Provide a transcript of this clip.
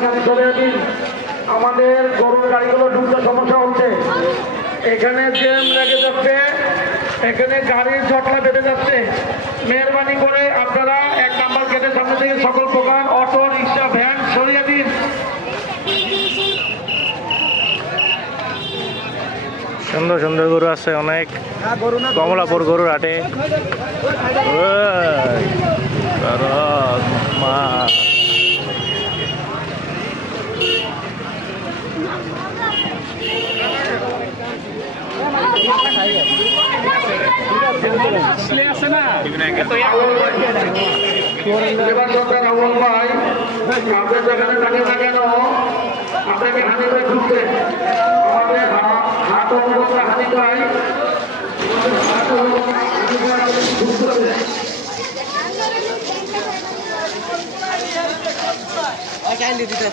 এখানে চলে দিন। আমাদের গরুর গাড়িগুলো ঢুকতে সমস্যা হচ্ছে, এখানে জ্যাম লেগে যাচ্ছে, এখানে গাড়ির জটলা বেঁধে যাচ্ছে। মেহরবানি করে আপনারা 1 নাম্বার গেটের সামনে থেকে সকল দোকান, অটো, রিক্সা, ভ্যান সরিয়ে দিন। সুন্দর সুন্দর গরু আছে অনেক, কমলাপুর গরুর হাটে। আপনাকে হানি ভাই ঢুকছে, আমাদের হাত অবস্থা হানি ভাই ক্যান্ডি দিতে